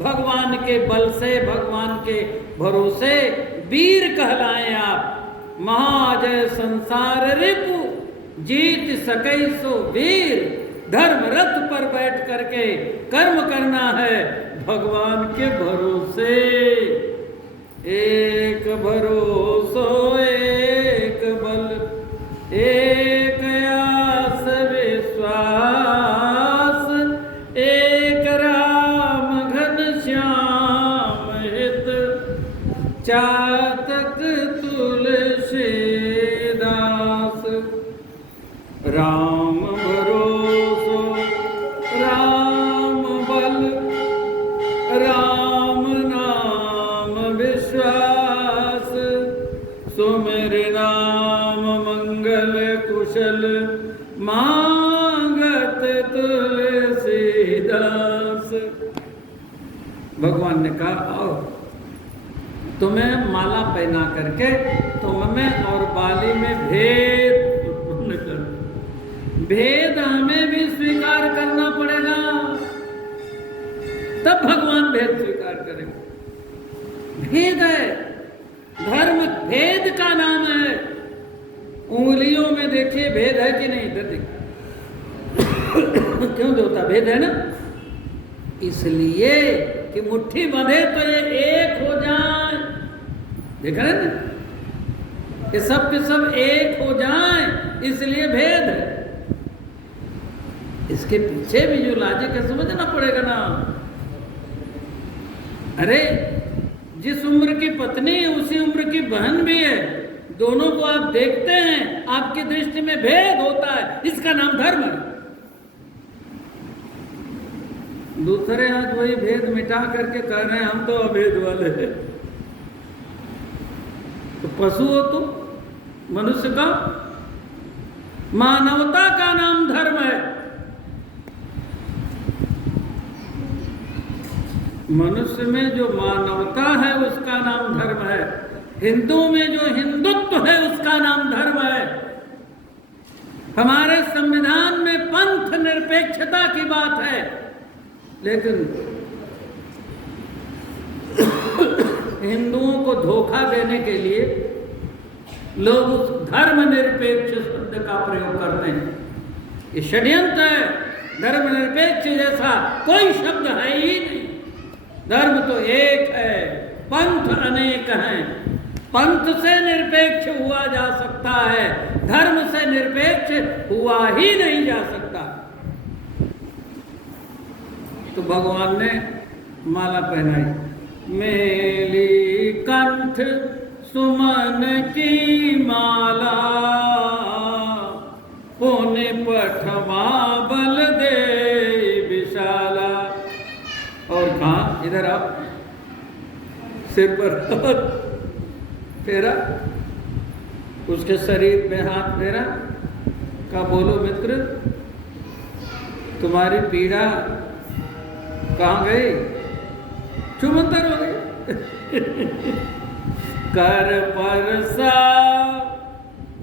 भगवान के बल से, भगवान के भरोसे वीर कहलाएं आप। महाजय संसार रिपु जीत सकै सो वीर। धर्म रथ पर बैठ करके कर्म करना है भगवान के भरोसे। एक भरोसो एक बल, एक आस विश्वास, एक राम घनश्याम हित, चातक तुलसीदास। राम भरोसो राम बल, राम नाम विश्वास, सुमिर नाम मंगल कुशल, मांगत तुलसीदास। भगवान ने कहा आओ तुम्हें माला पहना करके तुम में और बाली में भेद हमें भी स्वीकार करना पड़ेगा, तब भगवान भेद स्वीकार करेंगे। भेद है, धर्म भेद का नाम है। उंगलियों में देखिए भेद है कि नहीं, इधर देखिए क्यों होता भेद है ना, इसलिए कि मुट्ठी बंधे तो ये एक हो जाए। देखा है ना, ये सब के सब एक हो जाए, इसलिए भेद है। इसके पीछे भी जो लॉजिक है समझना पड़ेगा ना। अरे जिस उम्र की पत्नी है उसी उम्र की बहन भी है, दोनों को आप देखते हैं, आपकी दृष्टि में भेद होता है, इसका नाम धर्म है। दूसरे आज वही भेद मिटा करके कह रहे हैं हम तो अभेद वाले हैं। तो पशु हो तुम, मनुष्य का मानवता का नाम धर्म है। मनुष्य में जो मानवता है उसका नाम धर्म है। हिंदू में जो हिंदुत्व है उसका नाम धर्म है। हमारे संविधान में पंथ निरपेक्षता की बात है, लेकिन हिंदुओं को धोखा देने के लिए लोग उस धर्म निरपेक्ष शब्द का प्रयोग करते हैं। ये षड्यंत्र है। धर्म निरपेक्ष जैसा कोई शब्द है ही नहीं। धर्म तो एक है, पंथ अनेक हैं। पंथ से निरपेक्ष हुआ जा सकता है, धर्म से निरपेक्ष हुआ ही नहीं जा सकता। तो भगवान ने माला पहनाई, मेली कंठ सुमन की माला, पुण्य पठवा बल दे विशाला। और कहा इधर आप, सिर पर हाथ फेरा, उसके शरीर में हाथ फेरा, का बोलो मित्र तुम्हारी पीड़ा कहाँ गई, चुमंतर हो गई। कर परसा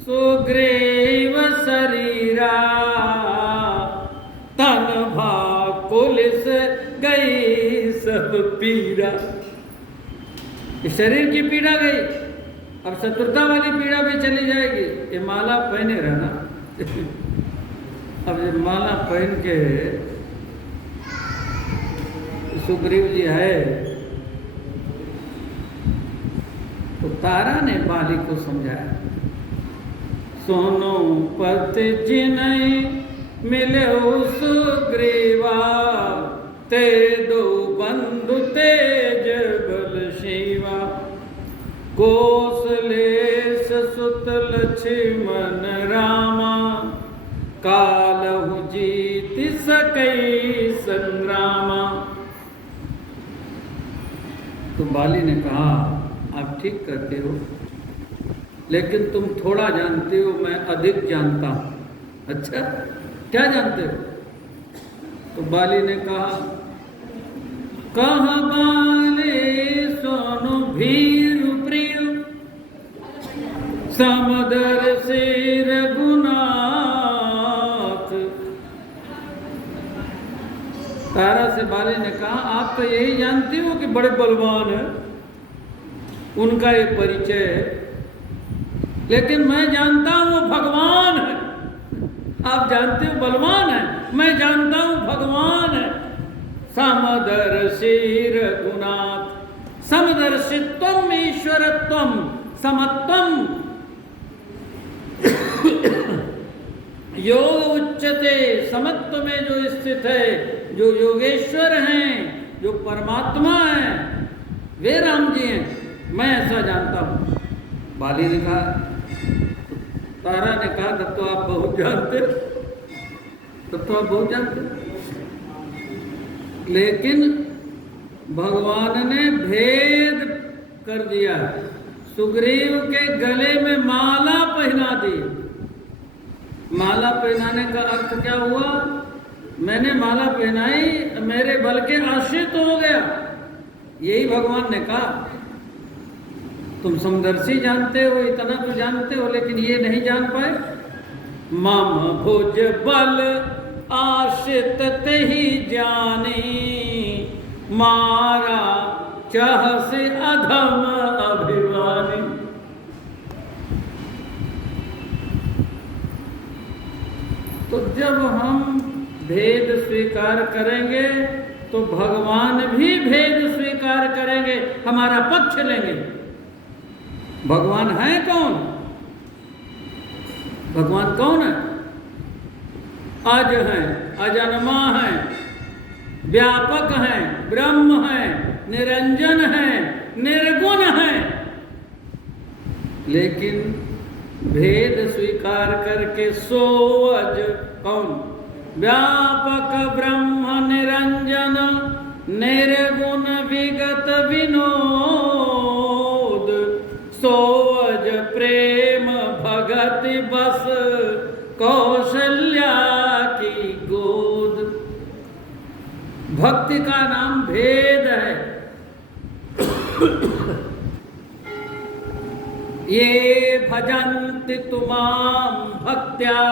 सुग्रीव शरीरा, तन भाकुलिस गई सब पीड़ा। शरीर की पीड़ा गई, अब शत्रुता वाली पीड़ा भी चली जाएगी। ये माला पहने रहना। अब ये माला पहन के सुग्रीव जी है, तो तारा ने बाली को समझाया, सोनो पति जिनई मिले सुग्रीवा, ते दो बंधु तेज बल शिवा, कौशलेश सुत लक्ष्मण रामा, कालहु जीत सकई संग्रामा। तो बाली ने कहा आप ठीक करते हो, लेकिन तुम थोड़ा जानते हो, मैं अधिक जानता हूं। अच्छा क्या जानते हो? तो बाली ने कहा, कहा बाले सोनु भीरु प्रिय, समदर से रघुनाथ। तारा से बाली ने कहा आप आप तो यही जानती हो कि बड़े बलवान हैं, उनका ये परिचय है, लेकिन मैं जानता हूं वो भगवान है। आप जानते हो बलवान है, मैं जानता हूं भगवान है। समदर्शी रघुनाथ, समदर्शित्वम ईश्वरत्वम समत्वम योग उच्चते। समत्व में जो स्थित है, जो योगेश्वर हैं, जो परमात्मा हैं, वे राम जी हैं, मैं ऐसा जानता हूं। बाली ने कहा, तारा ने कहा, तब तो आप बहुत जानते, तब तो आप बहुत जानते। लेकिन भगवान ने भेद कर दिया, सुग्रीव के गले में माला पहना दी। माला पहनाने का अर्थ क्या हुआ? मैंने माला पहनाई, मेरे बल के आश्रित हो गया, यही भगवान ने कहा। तुम समदर्शी जानते हो, इतना तो जानते हो, लेकिन ये नहीं जान पाए। मम भुज बल आश्रित ही जानी, मारा चाह से अधम अभिमानी। तो जब हम भेद स्वीकार करेंगे तो भगवान भी भेद स्वीकार करेंगे, हमारा पक्ष लेंगे। भगवान है कौन? भगवान कौन है? अज है, अजन्मा है, व्यापक है, ब्रह्म है, निरंजन है, निर्गुण है। लेकिन भेद स्वीकार करके सोअज कौन? व्यापक ब्रह्म निरंजन निर्गुण विगत विनोद, सोअज प्रेम भगति बस कौशल्या की गोद। भक्ति का नाम भेद है। ये भजन्ति तुमां भक्त्या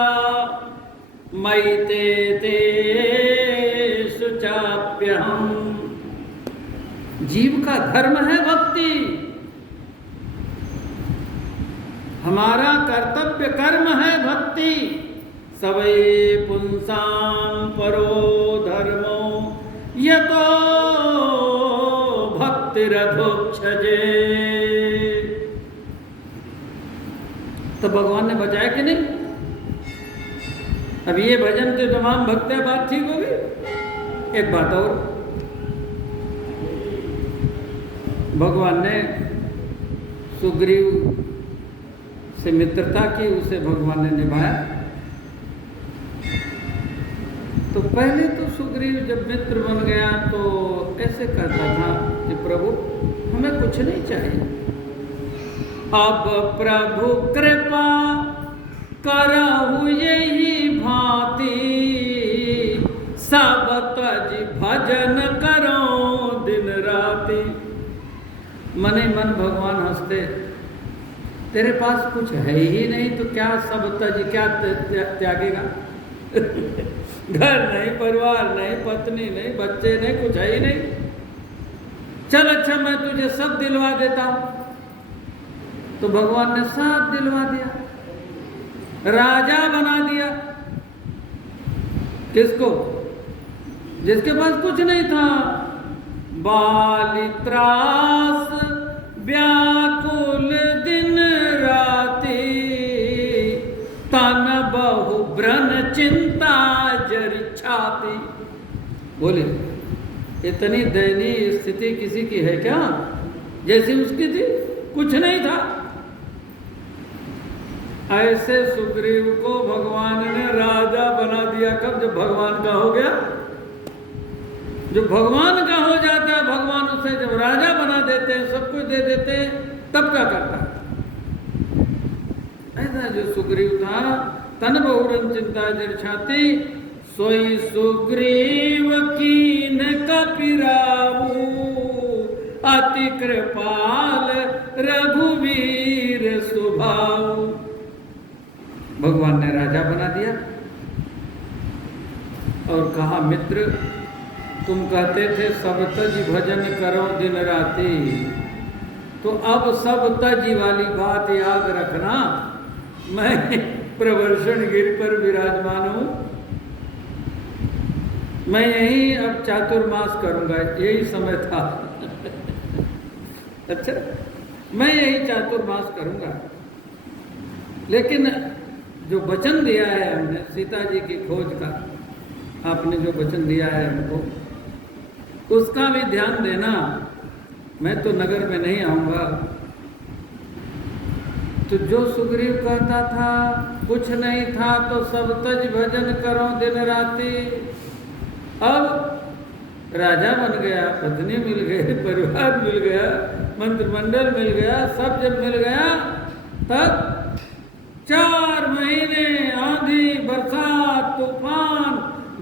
मयि ते तेषु चाप्यहम्। जीव का धर्म है भक्ति, हमारा कर्तव्य कर्म है भक्ति। सवै पुंसां परो धर्मो यतो भक्तिरधोक्षजे। तो भगवान ने बचाया कि नहीं? अब ये भजन तो तमाम भक्त है, बात ठीक होगी। एक बात और, भगवान ने सुग्रीव से मित्रता की, उसे भगवान ने निभाया। तो पहले तो सुग्रीव जब मित्र बन गया तो ऐसे कहता था कि प्रभु हमें कुछ नहीं चाहिए, अब प्रभु कृपा करहु यही भांति, सब तज भजन करो दिन राति। मने मन भगवान हंसते, तेरे पास कुछ है ही नहीं तो क्या सब तज, क्या त्यागेगा? घर नहीं, परिवार नहीं, पत्नी नहीं, बच्चे नहीं, कुछ है ही नहीं। चल अच्छा मैं तुझे सब दिलवा देता हूं। तो भगवान ने सब दिलवा दिया, राजा बना दिया। किसको? जिसके पास कुछ नहीं था। बाली त्रास व्याकुल दिन राति, तन बहु ब्रन चिंता जरि छाती। बोले इतनी दयनीय स्थिति किसी की है क्या जैसी उसकी थी? कुछ नहीं था। ऐसे सुग्रीव को भगवान ने राजा बना दिया। कब? जब भगवान का हो गया। जो भगवान का हो जाता है, भगवान उसे जब राजा बना देते हैं, सब कुछ दे देते हैं, तब क्या करता है? ऐसा जो सुग्रीव था, तन बहुरन चिंता जर छाती, सोई सुग्रीव कीन कपिराऊ, अति कृपाल रघुवीर सुभाऊ। भगवान ने राजा बना दिया और कहा मित्र तुम कहते थे सब तज भजन करो दिन राति, तो अब सब तज वाली बात याद रखना। मैं प्रवर्षण गिर पर विराजमान हूँ, मैं यही अब चातुर्मास करूंगा, यही समय था। अच्छा, मैं यही चातुर्मास करूंगा। लेकिन जो वचन दिया है हमने सीता जी की खोज का, आपने जो वचन दिया है हमको, उसका भी ध्यान देना। मैं तो नगर में नहीं आऊंगा। तो जो सुग्रीव कहता था कुछ नहीं था तो सब तज भजन करो दिन राति, अब राजा बन गया, पत्नी मिल गई, परिवार मिल गया, मंत्रिमंडल मिल गया, सब जब मिल गया तब 4 महीने आंधी बरसात तूफान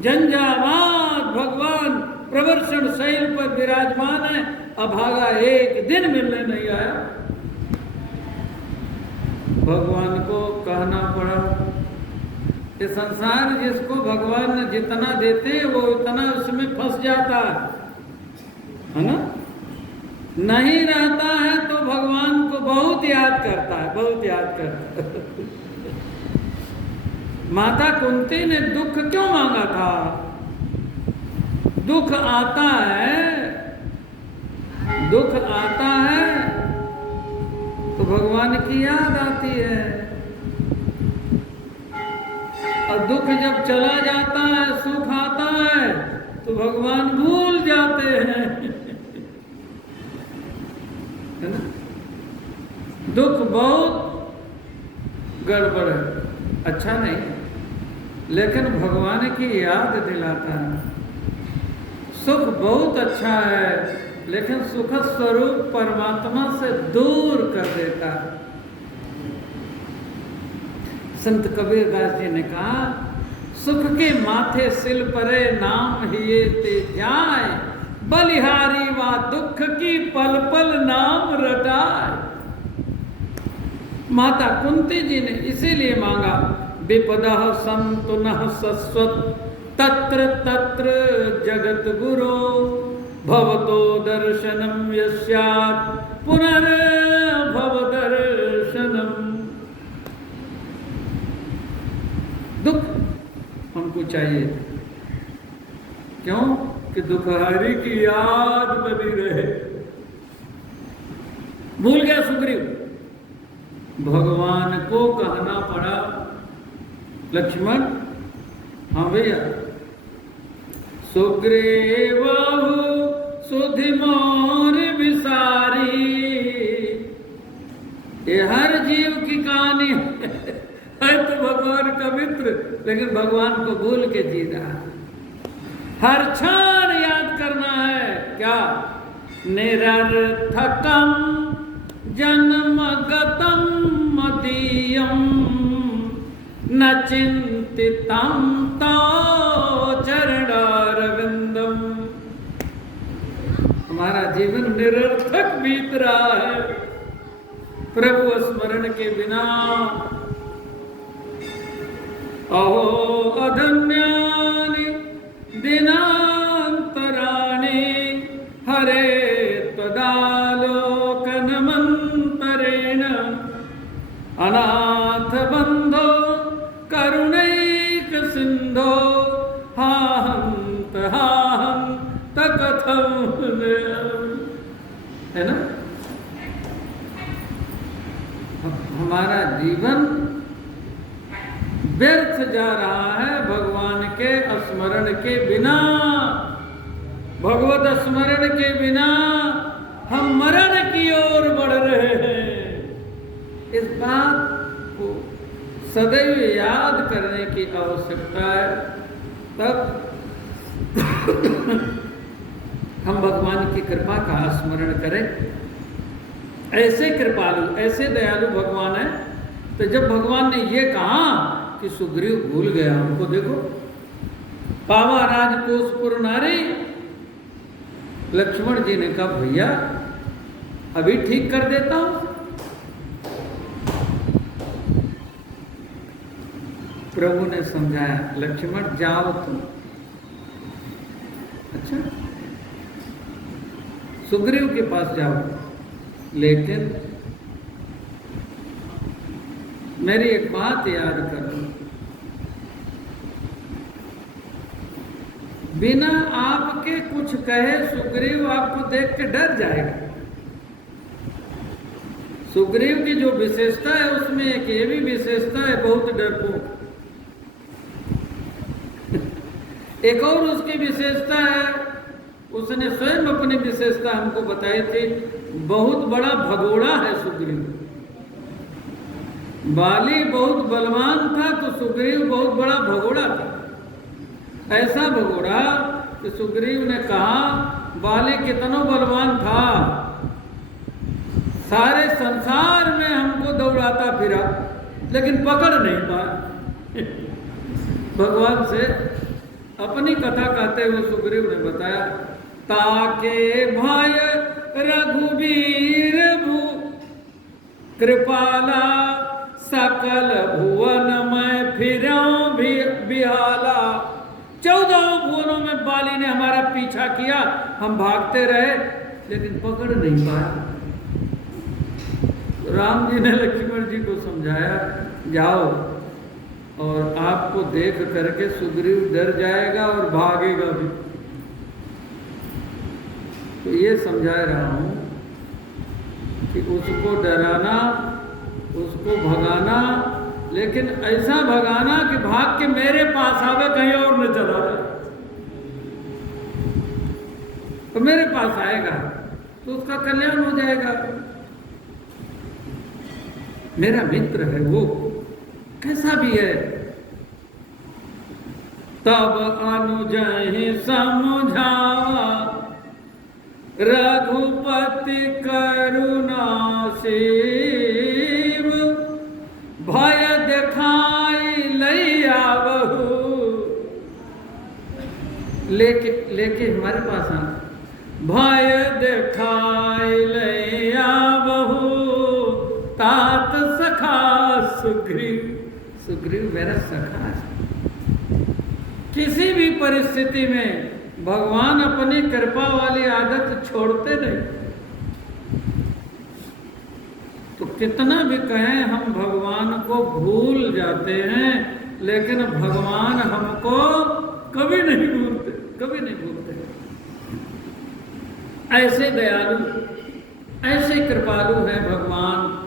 झंझावात भगवान प्रवर्षण शैल पर विराजमान है, अभागा एक दिन मिलने नहीं आया। भगवान को कहना पड़ा कि संसार जिसको भगवान जितना देते हैं वो इतना उसमें फंस जाता है ना। नहीं रहता है तो भगवान को बहुत याद करता है, बहुत याद करता है। माता कुंती ने दुख क्यों मांगा था? दुख आता है, दुख आता है तो भगवान की याद आती है, और दुख जब चला जाता है, सुख आता है तो भगवान भूल जाते हैं, है ना। दुख बहुत गड़बड़ है, अच्छा नहीं, लेकिन भगवान की याद दिलाता है। सुख बहुत अच्छा है, लेकिन सुख स्वरूप परमात्मा से दूर कर देता है। संत कबीरदास जी ने कहा, सुख के माथे सिल परे नाम हिये ते जाए, बलिहारी वा दुख की पल पल नाम रटाए। माता कुंती जी ने इसीलिए मांगा, विपदः संतु नः सस्वत् तत्र तत्र जगत गुरो, भवतो दर्शनम यस्यात् पुनर्भव दर्शनम। दुख हमको चाहिए, क्यों कि दुखहारी की याद बनी रहे। भूल गया सुग्रीव, भगवान को कहना पड़ा, लक्ष्मण हाँ भैया, सुग्रीवाहु सुधि मोर विसारी। ये हर जीव की कहानी है तो भगवान का मित्र, लेकिन भगवान को भूल के जी रहा है। हर क्षण याद करना है, क्या? निरर्थकम जन्मगतम मदीयम न चिंतितम तो चरणारविंदम। हमारा जीवन निरर्थक बीत रहा है प्रभु स्मरण के बिना। अहो अधन्यानि दिनांतराणि हरे त्वदालोकन मंतरेण, अनाथ बंधो करुणैक सिंधो हाहंत कथम। है ना, हमारा जीवन व्यर्थ जा रहा है भगवान के स्मरण के बिना। भगवत स्मरण के बिना हम मरण की ओर बढ़ रहे हैं। इस बात को सदैव याद करने की आवश्यकता है, तब हम भगवान की कृपा का स्मरण करें। ऐसे कृपालु, ऐसे दयालु भगवान है। तो जब भगवान ने ये कहा कि सुग्रीव भूल गया हमको, देखो पावा राजकोषपुर नारी, लक्ष्मण जी ने कहा भैया अभी ठीक कर देता हूं। प्रभु ने समझाया, लक्ष्मण जाओ तुम, अच्छा, सुग्रीव के पास जाओ, लेकिन मेरी एक बात याद करो, बिना आपके कुछ कहे सुग्रीव आपको देख के डर जाएगा। सुग्रीव की जो विशेषता है उसमें एक ये भी विशेषता है, बहुत डरपोक। एक और उसकी विशेषता है, उसने स्वयं अपनी विशेषता हमको बताई थी, बहुत बड़ा भगोड़ा है सुग्रीव। बाली बहुत बलवान था तो सुग्रीव बहुत बड़ा भगोड़ा था। ऐसा भगोड़ा कि सुग्रीव ने कहा बाली कितना बलवान था, सारे संसार में हमको दौड़ाता फिरा लेकिन पकड़ नहीं पाया। भगवान से अपनी कथा कहते हुए सुग्रीव ने बताया, ताके भय रघुवीर भू कृपाला सकल भुवन में फिरऊं बिहाला। 14 भुवनों में बाली ने हमारा पीछा किया, हम भागते रहे लेकिन पकड़ नहीं पाया। राम जी ने लक्ष्मण जी को समझाया, जाओ और आपको देख करके सुग्रीव डर जाएगा और भागेगा भी। तो ये समझा रहा हूं कि उसको डराना, उसको भगाना, लेकिन ऐसा भगाना कि भाग के मेरे पास आवे, कहीं और न चला जाए। तो मेरे पास आएगा तो उसका कल्याण हो जाएगा। मेरा मित्र है वो, कैसा भी है। तब अनुजहि समझावा रघुपति करुणा शिव, भय दिखाई लैया बहू। लेके हमारे पास आ, भय दिखाई लैया बहू तात सखा सुग्रीव। सुग्रीव मेरा सखा है। किसी भी परिस्थिति में भगवान अपनी कृपा वाली आदत छोड़ते नहीं। तो कितना भी कहें हम भगवान को भूल जाते हैं, लेकिन भगवान हमको कभी नहीं भूलते, कभी नहीं भूलते। ऐसे दयालु, ऐसे कृपालु हैं भगवान।